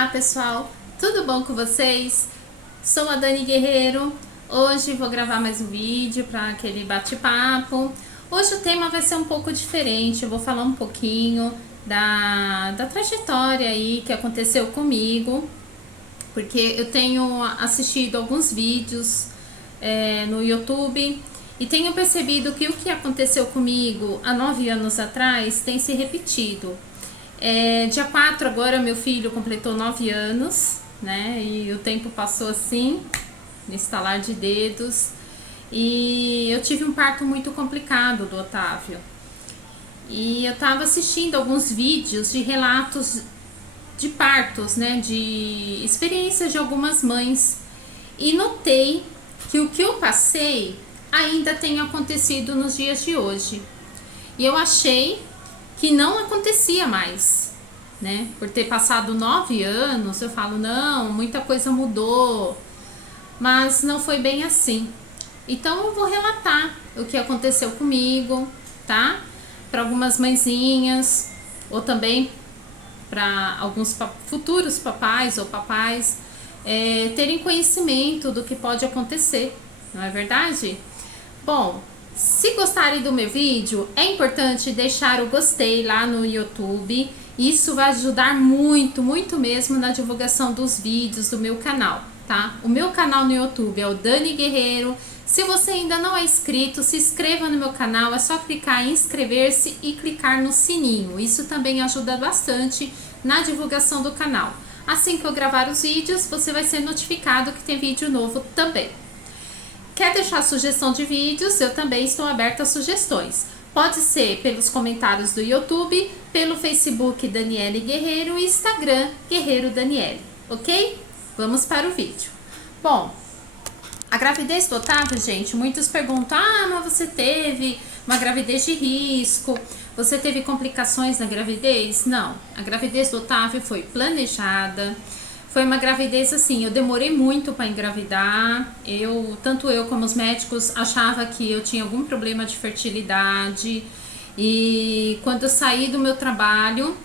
Olá pessoal, tudo bom com vocês? Sou a Dani Guerreiro. Hoje vou gravar mais um vídeo para aquele bate-papo. Hoje o tema vai ser um pouco diferente, eu vou falar um pouquinho da trajetória aí que aconteceu comigo, porque eu tenho assistido alguns vídeos no YouTube e tenho percebido que o que aconteceu comigo há 9 anos atrás tem se repetido. Dia 4 agora meu filho completou 9 anos, né? E o tempo passou assim, no estalar de dedos. E eu tive um parto muito complicado do Otávio. E eu tava assistindo alguns vídeos de relatos de partos, né? De experiências de algumas mães. E notei que o que eu passei ainda tem acontecido nos dias de hoje. E eu achei que não acontecia mais, né? Por ter passado 9 anos, eu falo, não, muita coisa mudou, mas não foi bem assim. Então eu vou relatar o que aconteceu comigo, tá? Para algumas mãezinhas, ou também para alguns futuros papais ou papais terem conhecimento do que pode acontecer, não é verdade? Bom, se gostarem do meu vídeo, é importante deixar o gostei lá no YouTube. Isso vai ajudar muito, muito mesmo na divulgação dos vídeos do meu canal, tá? O meu canal no YouTube é o Dani Guerreiro. Se você ainda não é inscrito, se inscreva no meu canal. É só clicar em inscrever-se e clicar no sininho. Isso também ajuda bastante na divulgação do canal. Assim que eu gravar os vídeos, você vai ser notificado que tem vídeo novo também. Quer deixar sugestão de vídeos? Eu também estou aberta a sugestões. Pode ser pelos comentários do YouTube, pelo Facebook Daniele Guerreiro e Instagram Guerreiro Daniele, ok? Vamos para o vídeo. Bom, a gravidez do Otávio, gente, muitos perguntam, mas você teve uma gravidez de risco, você teve complicações na gravidez? Não, a gravidez do Otávio foi planejada. Foi uma gravidez assim, eu demorei muito para engravidar, tanto eu como os médicos achava que eu tinha algum problema de fertilidade. E quando eu saí do meu trabalho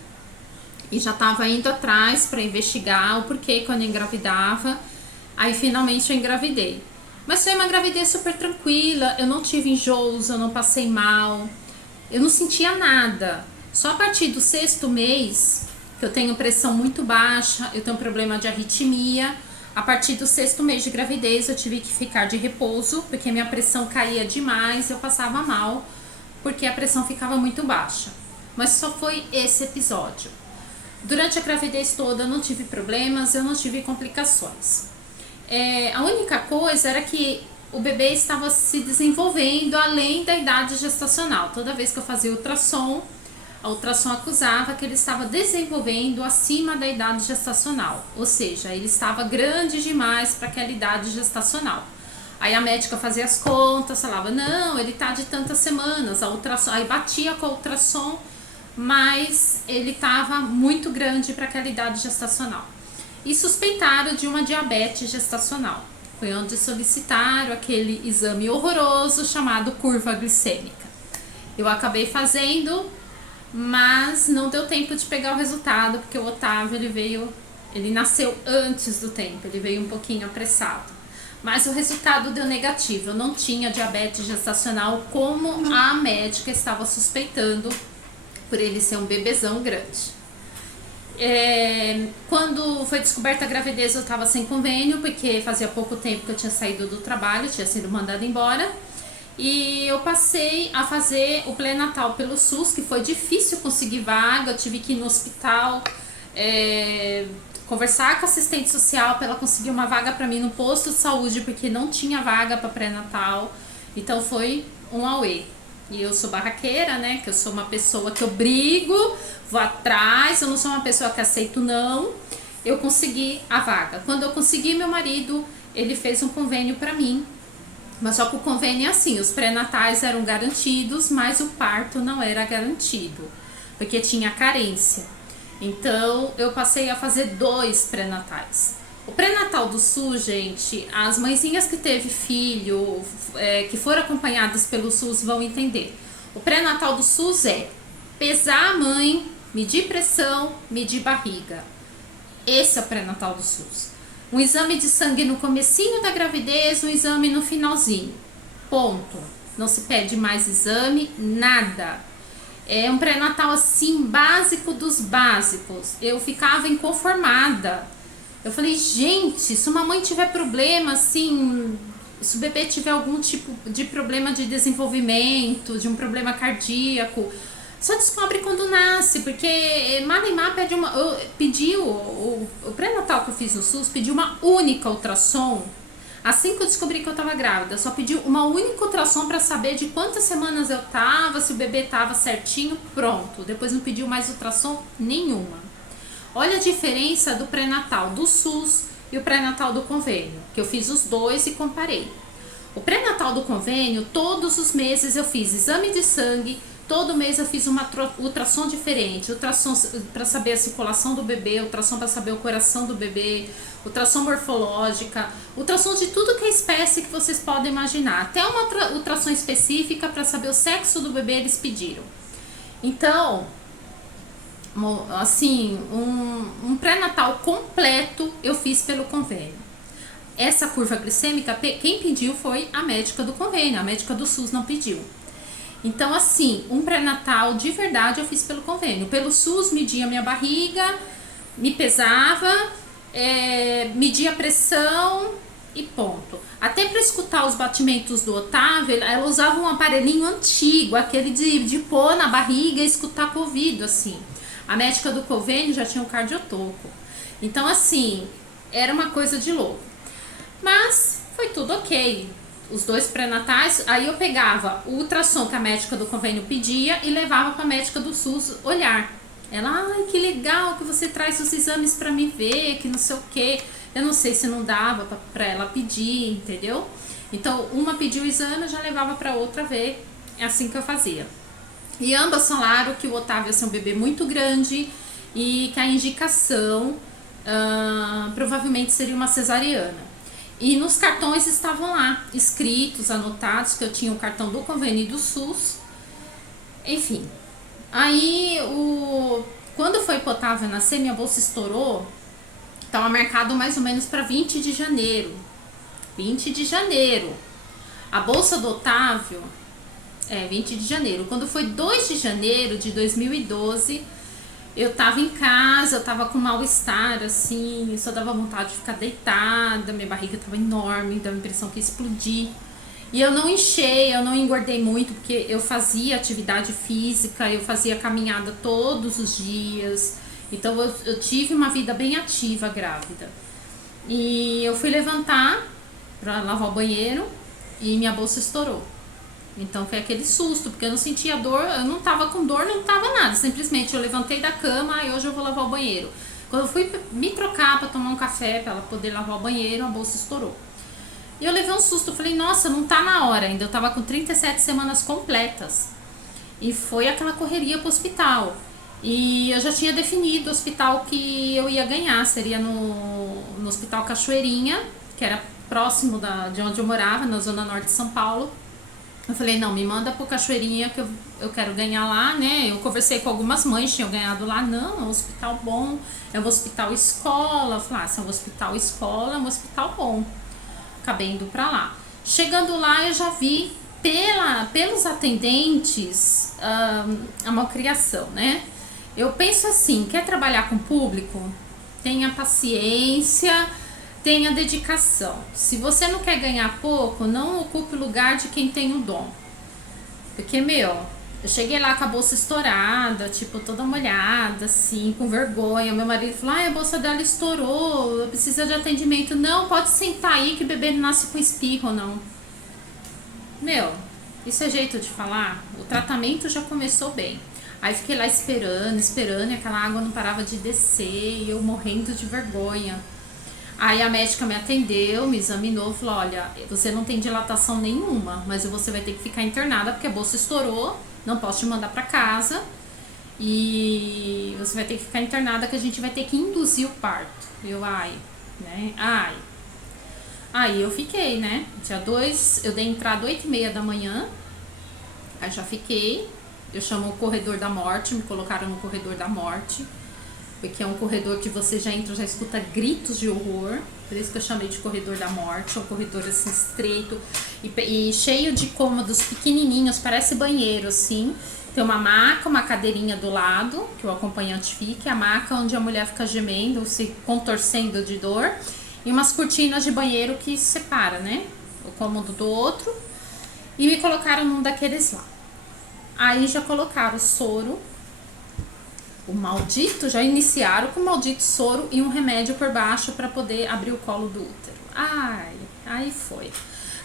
e já estava indo atrás para investigar o porquê quando eu engravidava, aí finalmente eu engravidei. Mas foi uma gravidez super tranquila, eu não tive enjoos, eu não passei mal, eu não sentia nada. Só a partir do 6º mês, que eu tenho pressão muito baixa, eu tenho problema de arritmia. A partir do 6º mês de gravidez eu tive que ficar de repouso, porque minha pressão caía demais, eu passava mal, porque a pressão ficava muito baixa. Mas só foi esse episódio. Durante a gravidez toda eu não tive problemas, eu não tive complicações. A única coisa era que o bebê estava se desenvolvendo além da idade gestacional. Toda vez que eu fazia ultrassom, a ultrassom acusava que ele estava desenvolvendo acima da idade gestacional, ou seja, ele estava grande demais para aquela idade gestacional. Aí a médica fazia as contas, falava, não, ele está de tantas semanas, a ultrassom, aí batia com a ultrassom, mas ele estava muito grande para aquela idade gestacional. E suspeitaram de uma diabetes gestacional. Foi onde solicitaram aquele exame horroroso chamado curva glicêmica. Eu acabei fazendo, mas não deu tempo de pegar o resultado, porque o Otávio ele nasceu antes do tempo, ele veio um pouquinho apressado. Mas o resultado deu negativo, eu não tinha diabetes gestacional como a médica estava suspeitando, por ele ser um bebezão grande. Quando foi descoberta a gravidez eu estava sem convênio, porque fazia pouco tempo que eu tinha saído do trabalho, tinha sido mandada embora. E eu passei a fazer o pré-natal pelo SUS, que foi difícil conseguir vaga, eu tive que ir no hospital, conversar com a assistente social para ela conseguir uma vaga para mim no posto de saúde, porque não tinha vaga para pré-natal, então foi um auê. E eu sou barraqueira, né, que eu sou uma pessoa que eu brigo, vou atrás, eu não sou uma pessoa que aceito não. Eu consegui a vaga. Quando eu consegui, meu marido, ele fez um convênio para mim. Mas só que o convênio é assim, os pré-natais eram garantidos, mas o parto não era garantido, porque tinha carência. Então eu passei a fazer 2 pré-natais. O pré-natal do SUS, gente, as mãezinhas que teve filho, que foram acompanhadas pelo SUS vão entender. O pré-natal do SUS é pesar a mãe, medir pressão, medir barriga. Esse é o pré-natal do SUS. Um exame de sangue no comecinho da gravidez, um exame no finalzinho. Ponto. Não se pede mais exame, nada. É um pré-natal assim, básico dos básicos. Eu ficava inconformada. Eu falei, gente, se uma mãe tiver problema, assim, se o bebê tiver algum tipo de problema de desenvolvimento, de um problema cardíaco, só descobre quando nasce, porque Malemar pede uma. Pediu, o pré-natal que eu fiz no SUS pediu uma única ultrassom. Assim que eu descobri que eu tava grávida, só pediu uma única ultrassom para saber de quantas semanas eu tava, se o bebê tava certinho, pronto. Depois não pediu mais ultrassom nenhuma. Olha a diferença do pré-natal do SUS e o pré-natal do convênio, que eu fiz os dois e comparei. O pré-natal do convênio, todos os meses eu fiz exame de sangue, todo mês eu fiz uma ultrassom diferente, ultrassom para saber a circulação do bebê, ultrassom para saber o coração do bebê, ultrassom morfológica, ultrassom de tudo que é espécie que vocês podem imaginar. Até uma ultrassom específica para saber o sexo do bebê eles pediram. Então, assim, um pré-natal completo eu fiz pelo convênio. Essa curva glicêmica, quem pediu foi a médica do convênio, a médica do SUS não pediu. Então, assim, um pré-natal de verdade eu fiz pelo convênio. Pelo SUS, media minha barriga, me pesava, media a pressão e ponto. Até para escutar os batimentos do Otávio, ela usava um aparelhinho antigo, aquele de pôr na barriga e escutar com o ouvido, assim. A médica do convênio já tinha um cardiotoco. Então, assim, era uma coisa de louco. Mas foi tudo ok. Os dois pré-natais, aí eu pegava o ultrassom que a médica do convênio pedia e levava para a médica do SUS olhar. Ela, ai, que legal que você traz os exames para me ver, que não sei o que. Eu não sei se não dava para ela pedir, entendeu? Então, uma pediu o exame, eu já levava para outra ver. É assim que eu fazia. E ambas falaram que o Otávio ia ser um bebê muito grande e que a indicação provavelmente seria uma cesariana. E nos cartões estavam lá, escritos, anotados, que eu tinha o cartão do convênio e do SUS. Enfim. Aí, quando foi pro Otávio nascer, minha bolsa estourou. Estava marcado mais ou menos para 20 de janeiro. 20 de janeiro. A bolsa do Otávio, 20 de janeiro. Quando foi 2 de janeiro de 2012... eu tava em casa, eu tava com mal-estar, assim, só dava vontade de ficar deitada, minha barriga tava enorme, dava a impressão que ia explodir. E eu não enchei, eu não engordei muito, porque eu fazia atividade física, eu fazia caminhada todos os dias. Então eu tive uma vida bem ativa grávida. E eu fui levantar pra lavar o banheiro e minha bolsa estourou. Então foi aquele susto, porque eu não sentia dor, eu não tava com dor, não tava nada. Simplesmente eu levantei da cama e hoje eu vou lavar o banheiro. Quando eu fui me trocar pra tomar um café, pra ela poder lavar o banheiro, a bolsa estourou. E eu levei um susto, eu falei, nossa, não tá na hora ainda. Eu tava com 37 semanas completas. E foi aquela correria pro hospital. E eu já tinha definido o hospital que eu ia ganhar, seria no Hospital Cachoeirinha, que era próximo de onde eu morava, na zona norte de São Paulo. Eu falei, não, me manda pro Cachoeirinha que eu quero ganhar lá, né? Eu conversei com algumas mães, tinham ganhado lá. Não, é um hospital bom, é um hospital escola. Eu falei, se é um hospital escola, é um hospital bom. Acabei indo pra lá. Chegando lá, eu já vi pelos atendentes a malcriação, né? Eu penso assim, quer trabalhar com público? Tenha paciência, tenha dedicação. Se você não quer ganhar pouco, não ocupe o lugar de quem tem o dom. Porque, eu cheguei lá com a bolsa estourada, tipo, toda molhada, assim, com vergonha. Meu marido falou, a bolsa dela estourou, precisa de atendimento. Não, pode sentar aí que o bebê não nasce com espirro, não. Isso é jeito de falar? O tratamento já começou bem. Aí fiquei lá esperando, e aquela água não parava de descer, e eu morrendo de vergonha. Aí a médica me atendeu, me examinou, falou, olha, você não tem dilatação nenhuma, mas você vai ter que ficar internada porque a bolsa estourou, não posso te mandar pra casa e você vai ter que ficar internada que a gente vai ter que induzir o parto. Aí eu fiquei, né? Dia 2, eu dei entrada 8h30 da manhã, aí já fiquei, eu chamo o corredor da morte, me colocaram no corredor da morte. porque é um corredor que você já entra, já escuta gritos de horror. Por isso que eu chamei de corredor da morte. É um corredor assim estreito e cheio de cômodos pequenininhos, parece banheiro assim. Tem uma maca, uma cadeirinha do lado, que o acompanhante fica, a maca onde a mulher fica gemendo, se contorcendo de dor, e umas cortinas de banheiro que separa, né, o cômodo do outro. E me colocaram num daqueles lá. Aí já colocaram o soro, o maldito, já iniciaram com o maldito soro e um remédio por baixo para poder abrir o colo do útero. Ai, aí foi.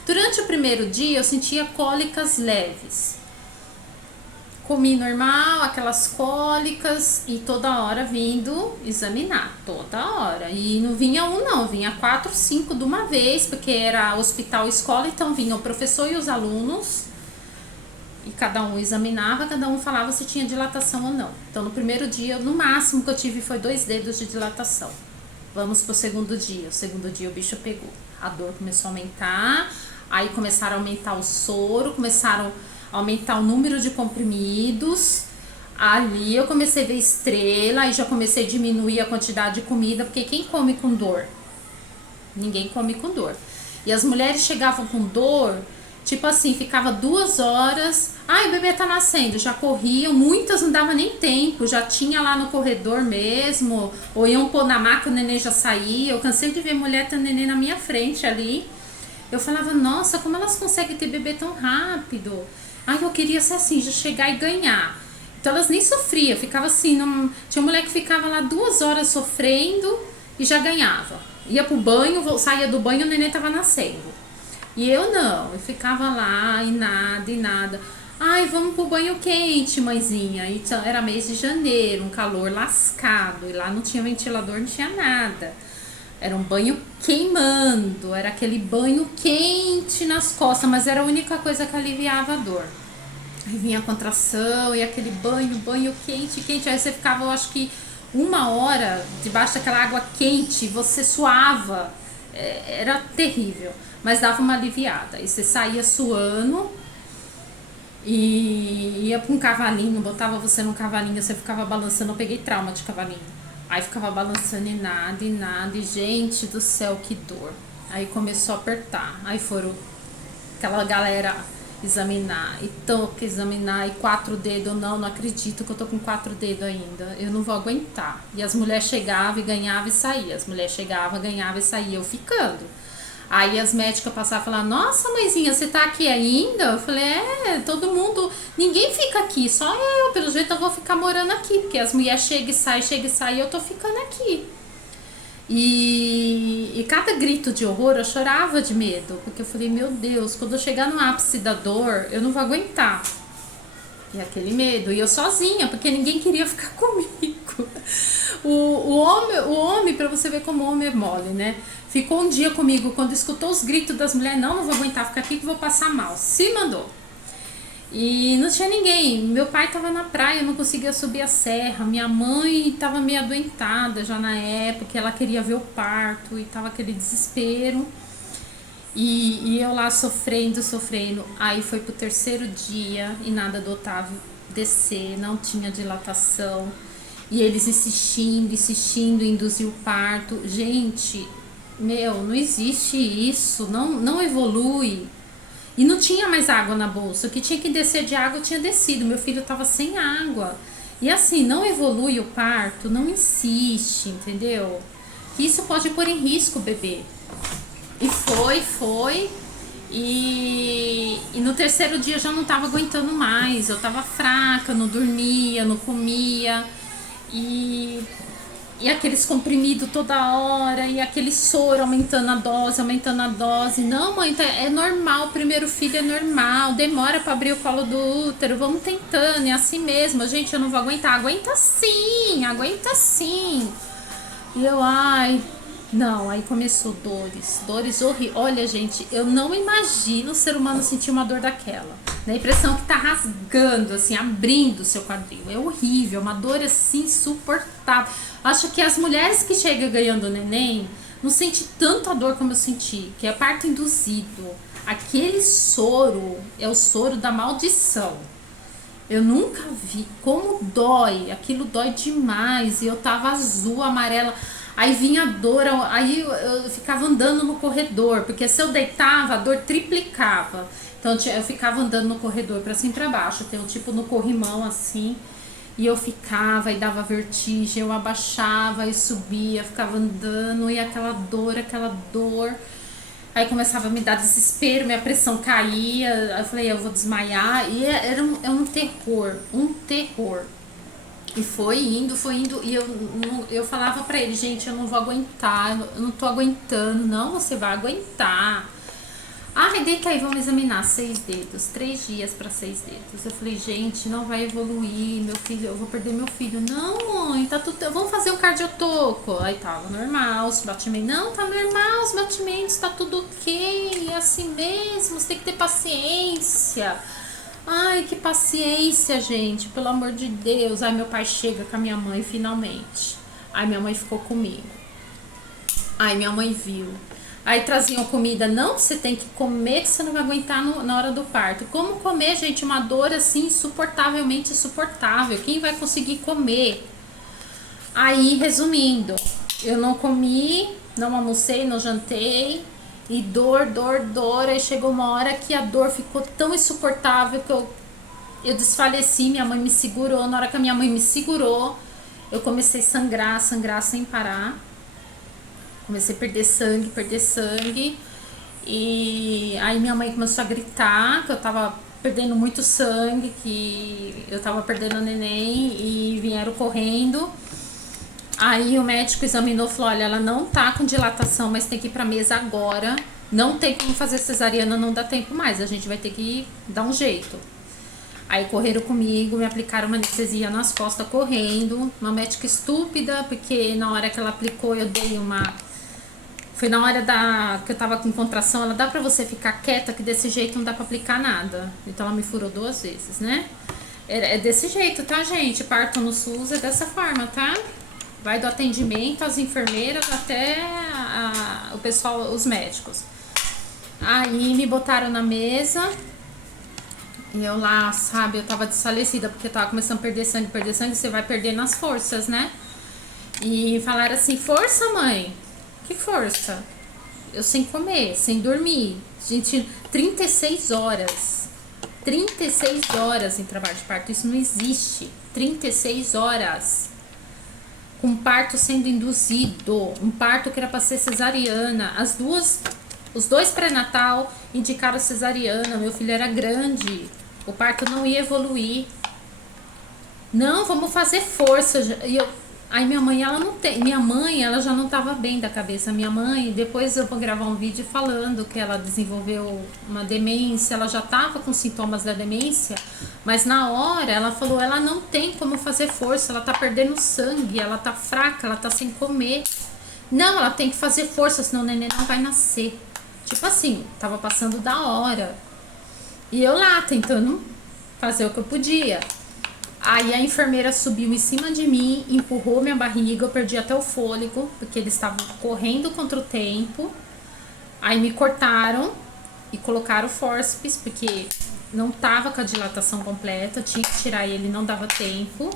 Durante o primeiro dia eu sentia cólicas leves. Comi normal, aquelas cólicas, e toda hora vindo examinar, toda hora. E não vinha um não, vinha 4, 5 de uma vez, porque era hospital escola, então vinha o professor e os alunos, e cada um examinava, cada um falava se tinha dilatação ou não. Então no primeiro dia, no máximo que eu tive foi 2 dedos de dilatação. Vamos pro segundo dia, o segundo dia o bicho pegou. A dor começou a aumentar, aí começaram a aumentar o soro, começaram aumentar o número de comprimidos. Ali eu comecei a ver estrela, aí já comecei a diminuir a quantidade de comida, porque quem come com dor? Ninguém come com dor. E as mulheres chegavam com dor, tipo assim, ficava 2 horas, ai, o bebê tá nascendo, já corriam, muitas não dava nem tempo, já tinha lá no corredor mesmo, ou iam pôr na maca, o neném já saía. Eu cansei de ver mulher ter neném na minha frente ali. Eu falava, nossa, como elas conseguem ter bebê tão rápido? Ai, eu queria ser assim, já chegar e ganhar. Então elas nem sofriam, ficava assim, tinha mulher que ficava lá 2 horas sofrendo e já ganhava. Ia pro banho, saía do banho, o neném tava nascendo. E eu não, eu ficava lá e nada, e nada. Ai, vamos pro banho quente, mãezinha. E era mês de janeiro, um calor lascado, e lá não tinha ventilador, não tinha nada. Era um banho queimando, era aquele banho quente nas costas, mas era a única coisa que aliviava a dor. Aí vinha a contração e aquele banho quente, quente. Aí você ficava, eu acho que 1 hora debaixo daquela água quente, você suava. Era terrível, mas dava uma aliviada. Aí você saía suando e ia pra um cavalinho, botava você num cavalinho, você ficava balançando. Eu peguei trauma de cavalinho. Aí ficava balançando e nada, e gente do céu, que dor. Aí começou a apertar, aí foram aquela galera examinar, e toca examinar, e 4 dedos, não acredito que eu tô com 4 dedos ainda, eu não vou aguentar. E as mulheres chegavam e ganhavam e saíam, as mulheres chegavam, ganhavam e saíam, eu ficando. Aí as médicas passavam e falavam, nossa mãezinha, você tá aqui ainda? Eu falei, todo mundo, ninguém fica aqui, só eu, pelo jeito eu vou ficar morando aqui, porque as mulheres chegam e saem, eu tô ficando aqui. E cada grito de horror eu chorava de medo, porque eu falei, meu Deus, quando eu chegar no ápice da dor, eu não vou aguentar. E aquele medo, e eu sozinha, porque ninguém queria ficar comigo. O homem, pra você ver como o homem é mole, né? Ficou um dia comigo, quando escutou os gritos das mulheres, não vou aguentar ficar aqui que vou passar mal. Se mandou. E não tinha ninguém. Meu pai tava na praia, eu não conseguia subir a serra. Minha mãe tava meio adoentada já na época, ela queria ver o parto e tava aquele desespero. E eu lá sofrendo. Aí foi pro 3º dia e nada do Otávio descer, não tinha dilatação. E eles insistindo, induzir o parto. Gente, não existe isso, não evolui. E não tinha mais água na bolsa, o que tinha que descer de água tinha descido, meu filho tava sem água. E assim, não evolui o parto, não insiste, entendeu? Que isso pode pôr em risco o bebê. E foi. E no 3º dia eu já não tava aguentando mais, eu tava fraca, não dormia, não comia. E aqueles comprimidos toda hora, e aquele soro aumentando a dose. Não, mãe, é normal, o primeiro filho é normal, demora pra abrir o colo do útero, vamos tentando, é assim mesmo. Gente, eu não vou aguentar. Aguenta sim. E eu, não, aí começou dores horríveis. Olha, gente, eu não imagino o ser humano sentir uma dor daquela. A impressão que tá rasgando, assim, abrindo o seu quadril. É horrível, uma dor assim insuportável. Acho que as mulheres que chegam ganhando neném não sentem tanta dor como eu senti, que é parto induzido. Aquele soro é o soro da maldição. Eu nunca vi como dói, aquilo dói demais. E eu tava azul, amarela. Aí vinha a dor, aí eu ficava andando no corredor, porque se eu deitava, a dor triplicava. Então eu ficava andando no corredor pra cima e pra baixo. Tem um tipo no corrimão assim. E eu ficava e dava vertigem, eu abaixava e subia, ficava andando e aquela dor, aquela dor. Aí começava a me dar desespero, minha pressão caía. Aí eu falei, eu vou desmaiar. E era um terror, um terror. E foi indo. E eu falava pra ele, gente, eu não vou aguentar, eu não tô aguentando. Não, você vai aguentar. Ai, deita aí, vamos examinar 6 dedos, 3 dias para 6 dedos. Eu falei, gente, não vai evoluir, meu filho, eu vou perder meu filho. Não, mãe, tá tudo. Vamos fazer um cardiotoco. Aí tava normal, os batimentos. Não, tá normal, os batimentos, tá tudo ok, é assim mesmo, você tem que ter paciência. Ai, que paciência, gente, pelo amor de Deus. Aí meu pai chega com a minha mãe finalmente. Aí minha mãe ficou comigo. Aí minha mãe viu. Aí traziam comida, não, você tem que comer que você não vai aguentar na hora do parto. Como comer, gente? Uma dor assim insuportavelmente insuportável. Quem vai conseguir comer? Aí, resumindo, eu não comi, não almocei, não jantei. E dor, dor, dor. Aí chegou uma hora que a dor ficou tão insuportável que eu desfaleci. Minha mãe me segurou. Na hora que a minha mãe me segurou, eu comecei a sangrar, sangrar sem parar. Comecei a perder sangue, perder sangue. E aí minha mãe começou a gritar que eu tava perdendo muito sangue, que eu tava perdendo o neném, e vieram correndo. Aí o médico examinou e falou, olha, ela não tá com dilatação, mas tem que ir pra mesa agora. Não tem como fazer cesariana, não dá tempo mais, a gente vai ter que dar um jeito. Aí correram comigo, me aplicaram uma anestesia nas costas correndo. Uma médica estúpida, porque na hora que ela aplicou eu dei uma... Foi na hora que eu tava com contração, ela dá pra você ficar quieta, que desse jeito não dá pra aplicar nada. Então ela me furou 2 vezes, né? É desse jeito, tá, gente? Parto no SUS é dessa forma, tá? Vai do atendimento, as enfermeiras, até o pessoal, os médicos. Aí me botaram na mesa. E eu lá, sabe, eu tava desfalecida, porque eu tava começando a perder sangue, você vai perdendo as forças, né? E falaram assim, força, mãe? Que força? Eu sem comer, sem dormir. Gente, 36 horas. 36 horas em trabalho de parto. Isso não existe. 36 horas. Com parto sendo induzido. Um parto que era pra ser cesariana. Os 2 pré-natal indicaram cesariana. Meu filho era grande. O parto não ia evoluir. Não, vamos fazer força. Aí minha mãe, minha mãe, ela já não estava bem da cabeça. Minha mãe, depois eu vou gravar um vídeo falando que ela desenvolveu uma demência, ela já estava com sintomas da demência, mas na hora ela falou, ela não tem como fazer força, ela tá perdendo sangue, ela tá fraca, ela tá sem comer. Não, ela tem que fazer força, senão o neném não vai nascer. Tipo assim, tava passando da hora. E eu lá, tentando fazer o que eu podia. Aí a enfermeira subiu em cima de mim, empurrou minha barriga, eu perdi até o fôlego, porque eles estavam correndo contra o tempo. Aí me cortaram e colocaram o fórceps, porque não tava com a dilatação completa, tinha que tirar ele, não dava tempo.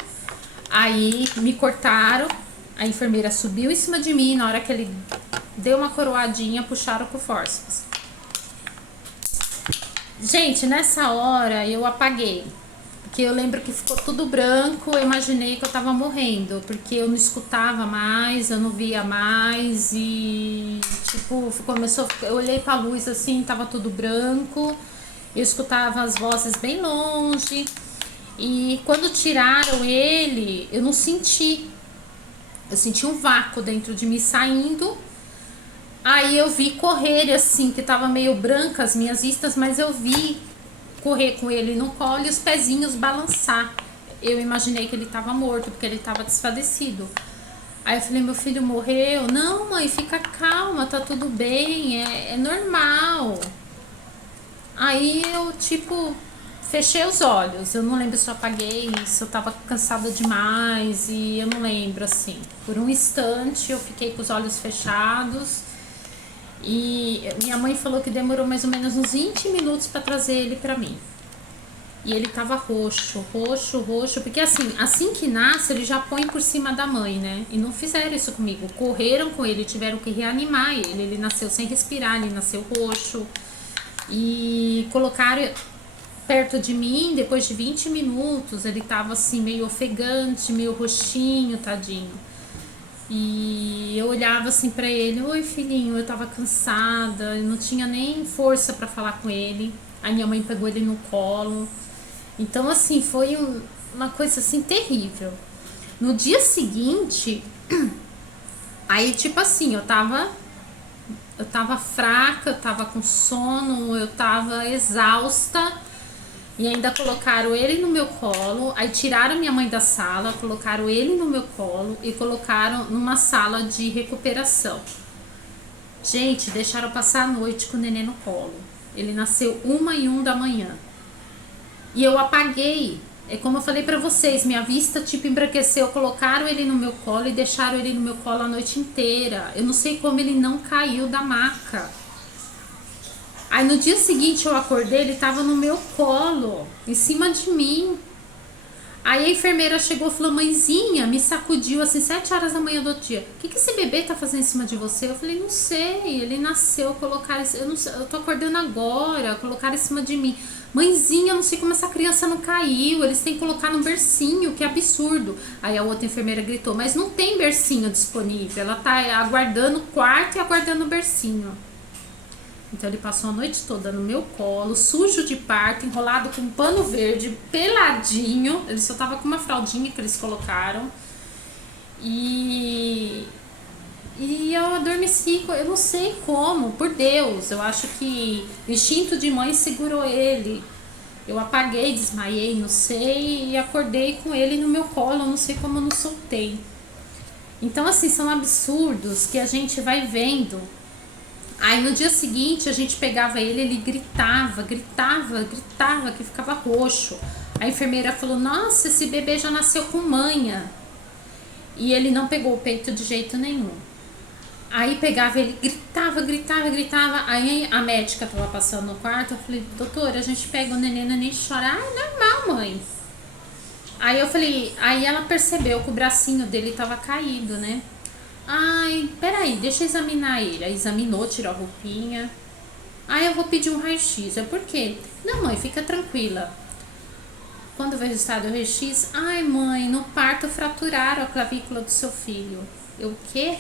Aí me cortaram, a enfermeira subiu em cima de mim, na hora que ele deu uma coroadinha, puxaram com o fórceps. Gente, nessa hora eu apaguei. Porque eu lembro que ficou tudo branco, eu imaginei que eu tava morrendo, porque eu não escutava mais, eu não via mais e tipo, eu olhei pra luz assim, tava tudo branco, eu escutava as vozes bem longe e quando tiraram ele, eu não senti, eu senti um vácuo dentro de mim saindo. Aí eu vi correr assim, que tava meio branca as minhas vistas, mas eu vi correr com ele no colo e os pezinhos balançar. Eu imaginei que ele estava morto, porque ele estava desfalecido. Aí eu falei, meu filho morreu? Não, mãe, fica calma, tá tudo bem, é normal. Aí eu, tipo, fechei os olhos. Eu não lembro se eu apaguei, se eu tava cansada demais, e eu não lembro, assim. Por um instante eu fiquei com os olhos fechados. E minha mãe falou que demorou mais ou menos uns 20 minutos para trazer ele para mim. E ele tava roxo, roxo, roxo, porque assim que nasce, ele já põe por cima da mãe, né? E não fizeram isso comigo, correram com ele, tiveram que reanimar ele nasceu sem respirar, ele nasceu roxo. E colocaram perto de mim, depois de 20 minutos, ele tava assim, meio ofegante, meio roxinho, tadinho. E eu olhava assim pra ele, oi filhinho, eu tava cansada, eu não tinha nem força pra falar com ele. A minha mãe pegou ele no colo. Então, assim, foi uma coisa assim terrível. No dia seguinte, aí tipo assim, eu tava fraca, eu tava com sono, eu tava exausta. E ainda colocaram ele no meu colo, aí tiraram minha mãe da sala, colocaram ele no meu colo e colocaram numa sala de recuperação. Gente, deixaram passar a noite com o neném no colo. Ele nasceu 1h01 da manhã. E eu apaguei. É como eu falei pra vocês, minha vista tipo embranqueceu, colocaram ele no meu colo e deixaram ele no meu colo a noite inteira. Eu não sei como ele não caiu da maca. Aí no dia seguinte eu acordei, ele tava no meu colo, em cima de mim. Aí a enfermeira chegou e falou, mãezinha, me sacudiu assim, 7 horas da manhã do outro dia. O que esse bebê tá fazendo em cima de você? Eu falei, não sei, ele nasceu, colocaram, eu não sei, eu tô acordando agora, colocaram em cima de mim. Mãezinha, eu não sei como essa criança não caiu, eles têm que colocar num bercinho, que absurdo. Aí a outra enfermeira gritou, mas não tem bercinho disponível, ela tá aguardando o quarto e aguardando o bercinho. Então ele passou a noite toda no meu colo, sujo de parto, enrolado com um pano verde, peladinho. Ele só tava com uma fraldinha que eles colocaram. E eu adormeci, eu não sei como, por Deus. Eu acho que o instinto de mãe segurou ele. Eu apaguei, desmaiei, não sei, e acordei com ele no meu colo, eu não sei como eu não soltei. Então assim, são absurdos que a gente vai vendo. Aí no dia seguinte a gente pegava ele gritava, que ficava roxo. A enfermeira falou, nossa, esse bebê já nasceu com manha. E ele não pegou o peito de jeito nenhum. Aí pegava ele, gritava. Aí a médica tava passando no quarto, eu falei, doutora, a gente pega o neném chora. Ah, é normal, mãe. Aí eu falei, aí ela percebeu que o bracinho dele tava caído, né? Ai, peraí, deixa eu examinar ele. Aí examinou, tirou a roupinha. Ai, eu vou pedir um raio-x. É por quê? Não, mãe, fica tranquila. Quando veio o resultado do raio-x, ai, mãe, no parto fraturaram a clavícula do seu filho. Eu, o quê?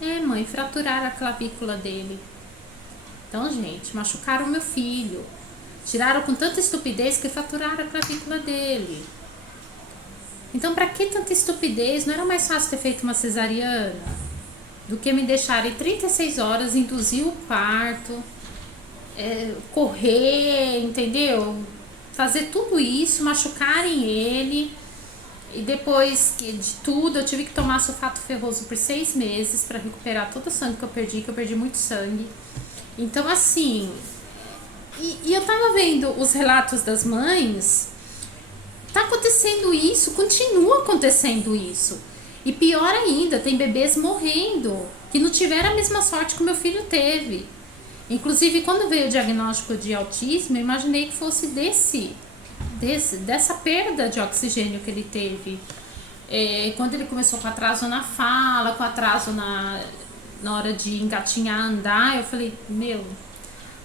É, mãe, fraturaram a clavícula dele. Então, gente, machucaram meu filho. Tiraram com tanta estupidez que fraturaram a clavícula dele. Então, pra que tanta estupidez? Não era mais fácil ter feito uma cesariana? Do que me deixarem 36 horas, induzir o parto, correr, entendeu? Fazer tudo isso, machucarem ele. E depois de tudo, eu tive que tomar sulfato ferroso por 6 meses pra recuperar todo o sangue que eu perdi muito sangue. Então, assim, e eu tava vendo os relatos das mães. Tá acontecendo isso, continua acontecendo isso. E pior ainda, tem bebês morrendo, que não tiveram a mesma sorte que o meu filho teve. Inclusive, quando veio o diagnóstico de autismo, eu imaginei que fosse dessa perda de oxigênio que ele teve. Quando ele começou com atraso na fala, com atraso na hora de engatinhar, andar, eu falei, meu,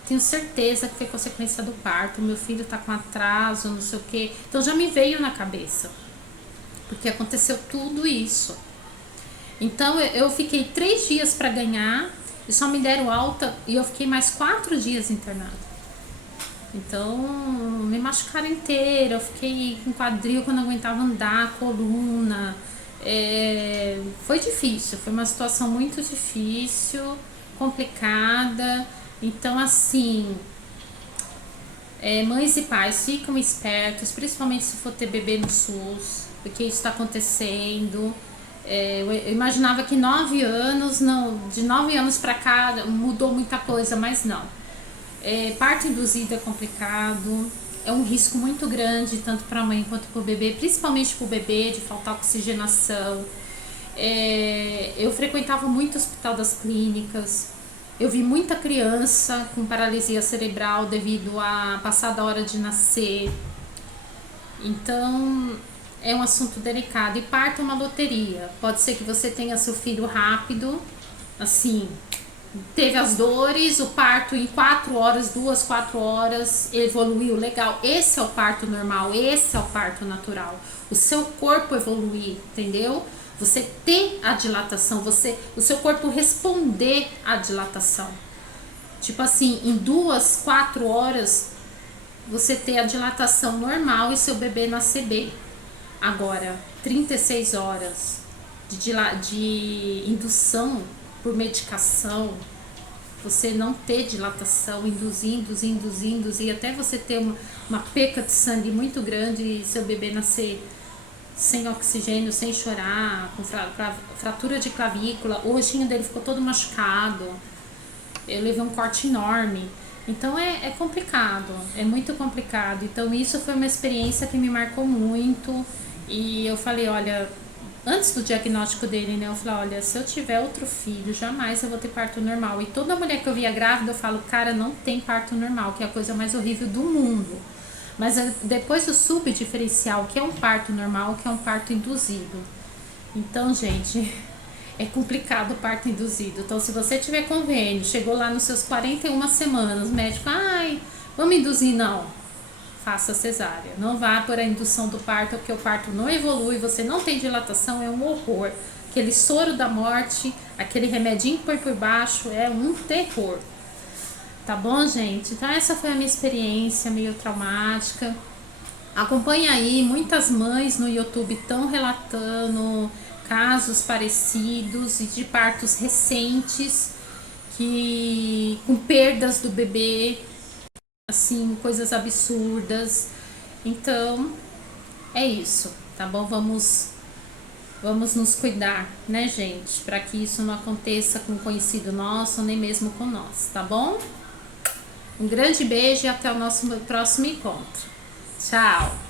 tenho certeza que foi consequência do parto, meu filho tá com atraso, não sei o quê. Então já me veio na cabeça, porque aconteceu tudo isso. Então eu fiquei 3 dias para ganhar e só me deram alta e eu fiquei mais 4 dias internada. Então me machucaram inteira, eu fiquei com quadril quando não aguentava andar, coluna. Foi difícil, foi uma situação muito difícil, complicada. Então, assim, mães e pais ficam espertos, principalmente se for ter bebê no SUS, porque isso está acontecendo. Eu imaginava que 9 anos, não, de 9 anos para cá mudou muita coisa, mas não. Parto induzido é complicado, é um risco muito grande, tanto para a mãe quanto para o bebê, principalmente para o bebê, de faltar oxigenação. Eu frequentava muito o Hospital das Clínicas. Eu vi muita criança com paralisia cerebral devido a passar da hora de nascer. Então é um assunto delicado. E parto é uma loteria. Pode ser que você tenha seu filho rápido, assim, teve as dores, o parto em 4 horas, 2, 4 horas, evoluiu legal. Esse é o parto normal, esse é o parto natural. O seu corpo evoluir, entendeu? Você ter a dilatação, o seu corpo responder à dilatação. Tipo assim, em 2, 4 horas você ter a dilatação normal e seu bebê nascer bem. Agora, 36 horas de indução por medicação, você não ter dilatação, induzir, até você ter uma perca de sangue muito grande e seu bebê nascer sem oxigênio, sem chorar, com fratura de clavícula, o rostinho dele ficou todo machucado, eu levei um corte enorme. Então é complicado, é muito complicado. Então isso foi uma experiência que me marcou muito. E eu falei, olha, antes do diagnóstico dele, né, eu falei, olha, se eu tiver outro filho, jamais eu vou ter parto normal. E toda mulher que eu via grávida, eu falo, cara, não tem parto normal, que é a coisa mais horrível do mundo. Mas depois eu soube diferencial, que é um parto normal, que é um parto induzido. Então, gente, é complicado o parto induzido. Então, se você tiver convênio, chegou lá nos seus 41 semanas, o médico, ai, vamos induzir, não. Faça cesárea. Não vá por a indução do parto, porque o parto não evolui, você não tem dilatação, é um horror. Aquele soro da morte, aquele remedinho que põe por baixo, é um terror. Tá bom, gente? Então essa foi a minha experiência meio traumática. Acompanhe aí, muitas mães no YouTube estão relatando casos parecidos e de partos recentes que com perdas do bebê, assim, coisas absurdas. Então, é isso, tá bom? Vamos nos cuidar, né, gente? Para que isso não aconteça com um conhecido nosso, nem mesmo com nós, tá bom? Um grande beijo e até o nosso próximo encontro. Tchau!